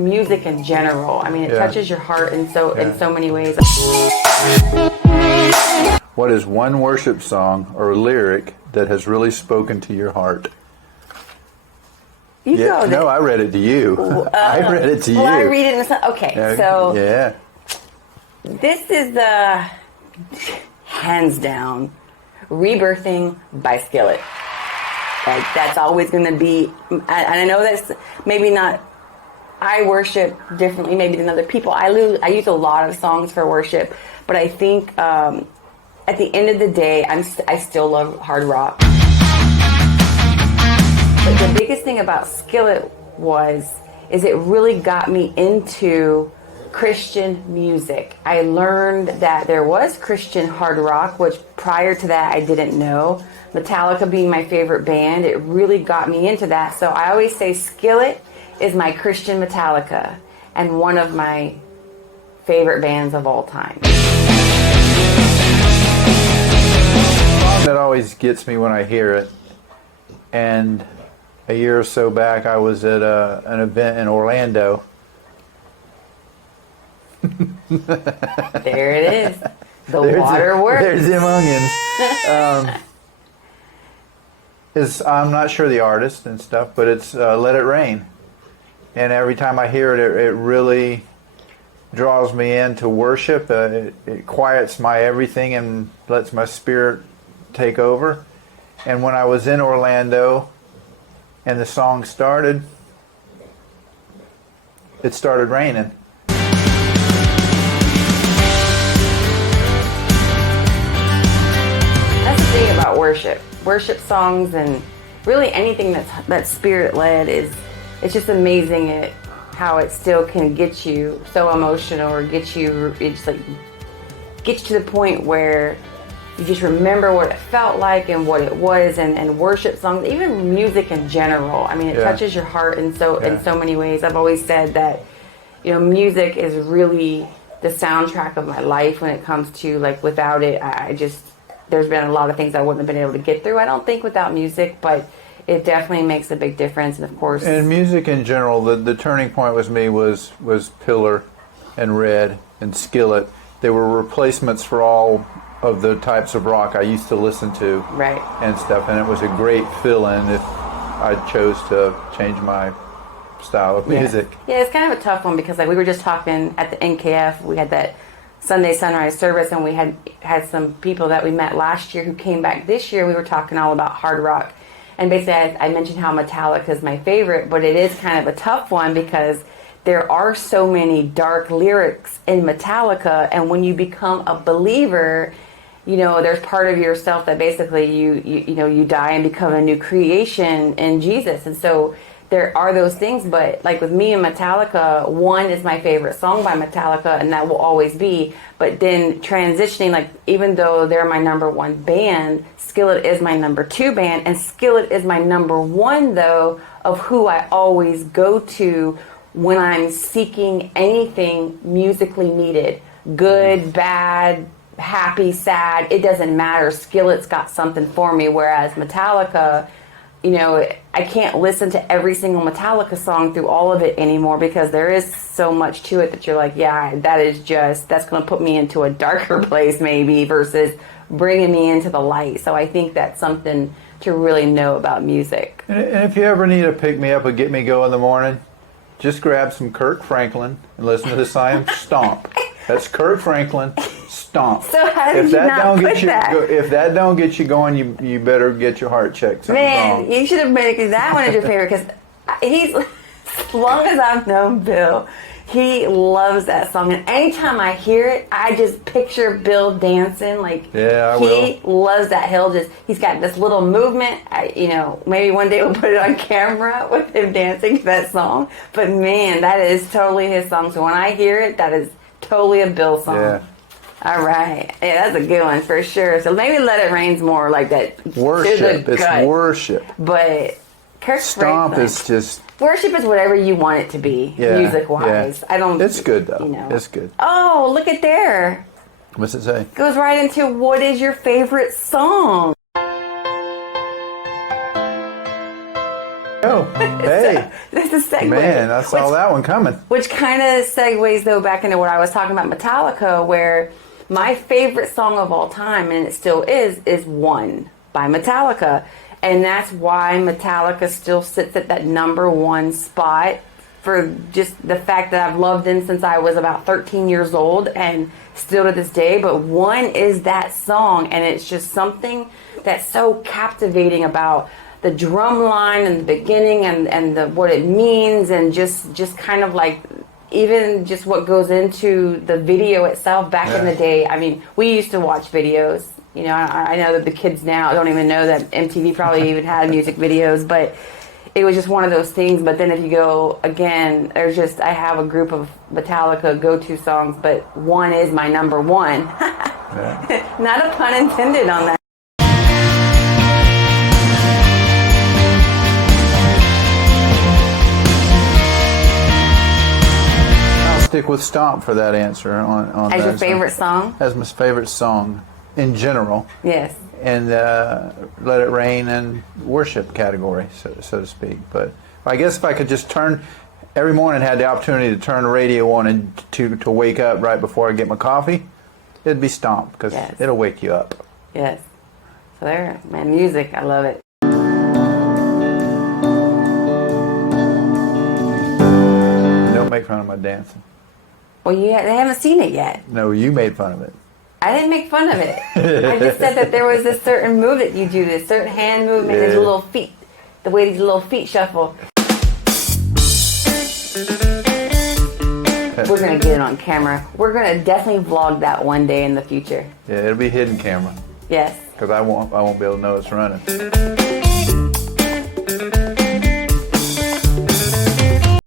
Music in general. I mean, it touches your heart in so many ways. What is one worship song or lyric that has really spoken to your heart? You know no, I read it to you. I read it to you. I read it in the okay. So this is the hands down Rebirthing by Skillet. Like, that's always going to be, and I know that's maybe not, I worship differently maybe than other people. I use a lot of songs for worship, but I think at the end of the day, I still love hard rock. But the biggest thing about Skillet is it really got me into Christian music. I learned that there was Christian hard rock, which prior to that I didn't know. Metallica being my favorite band, it really got me into that. So I always say Skillet is my Christian Metallica and one of my favorite bands of all time. That always gets me when I hear it. And a year or so back, I was at an event in Orlando. There it is. Water works. There's them onions. I'm not sure the artist and stuff, but it's Let It Rain. And every time I hear it, it really draws me into worship. It quiets my everything and lets my spirit take over. And when I was in Orlando and the song started, it started raining. That's the thing about worship songs, and really anything that's spirit led it's just amazing how it still can get you so emotional, or get you to the point where you just remember what it felt like and what it was, and worship songs, even music in general. I mean, it touches your heart in so many ways. I've always said that, music is really the soundtrack of my life when it comes to, like, without it, there's been a lot of things I wouldn't have been able to get through, I don't think, without music, but it definitely makes a big difference. And of course, and music in general, the turning point with me was Pillar and Red and Skillet. They were replacements for all of the types of rock I used to listen to, and stuff, and it was a great fill-in if I chose to change my style of music. Yeah, it's kind of a tough one because, like, we were just talking at the NKF, we had that Sunday sunrise service, and we had some people that we met last year who came back this year. We were talking all about hard rock, and basically I mentioned how Metallica is my favorite, but it is kind of a tough one because there are so many dark lyrics in Metallica, and when you become a believer, there's part of yourself that basically you die and become a new creation in Jesus. And so there are those things, but like with me and Metallica, one is my favorite song by Metallica, and that will always be. But then transitioning, like, even though they're my number one band, Skillet is my number two band, and Skillet is my number one, though, of who I always go to when I'm seeking anything musically needed. Good, bad, happy, sad, it doesn't matter. Skillet's got something for me, whereas Metallica, I can't listen to every single Metallica song through all of it anymore because there is so much to it that you're like, that's going to put me into a darker place maybe versus bringing me into the light. So I think that's something to really know about music. And if you ever need a pick-me-up or get me go in the morning, just grab some Kirk Franklin and listen to the song Stomp. That's Kirk Franklin, Stomp. So how did If that don't get you going, you better get your heart checked. Man, you should have made that one as your favorite, because as long as I've known Bill, he loves that song. And anytime I hear it, I just picture Bill dancing. Like, he loves that. He's got this little movement. Maybe one day we'll put it on camera with him dancing to that song. But man, that is totally his song. So when I hear it, that is totally a Bill song. Yeah. All right. Yeah, that's a good one for sure. So maybe Let It Rain's more like that. Worship. It's worship. But Kirk Stomp Franklin, is just... Worship is whatever you want it to be, music-wise. Yeah. It's good, though. It's good. Oh, look at there. What's it say? Goes right into what is your favorite song? go. Hey, This is segue. man, I saw that one coming. Which kind of segues though back into what I was talking about Metallica, where my favorite song of all time, and it still is One by Metallica. And that's why Metallica still sits at that number one spot, for just the fact that I've loved them since I was about 13 years old and still to this day. But One is that song, and it's just something that's so captivating about the drum line and the beginning and the what it means, and just kind of like even just what goes into the video itself back in the day. I mean, we used to watch videos. You know, I know that the kids now don't even know that MTV probably even had music videos, but it was just one of those things. But then if you go again, there's just, I have a group of Metallica go-to songs, but One is my number one. Yeah. Not a pun intended on that. I'll stick with Stomp for that answer on As that your favorite song? As my favorite song in general. Yes. And Let It Rain and worship category, so to speak. But I guess if I could just turn, every morning had the opportunity to turn the radio on and to wake up right before I get my coffee, it'd be Stomp, because it'll wake you up. Yes. So there, man, music, I love it. Don't make fun of my dancing. Well, they haven't seen it yet. No, you made fun of it. I didn't make fun of it. I just said that there was this certain move that you do, this certain hand movement, these little feet, the way these little feet shuffle. We're going to get it on camera. We're going to definitely vlog that one day in the future. Yeah, it'll be hidden camera. Yes. Because I won't be able to know it's running.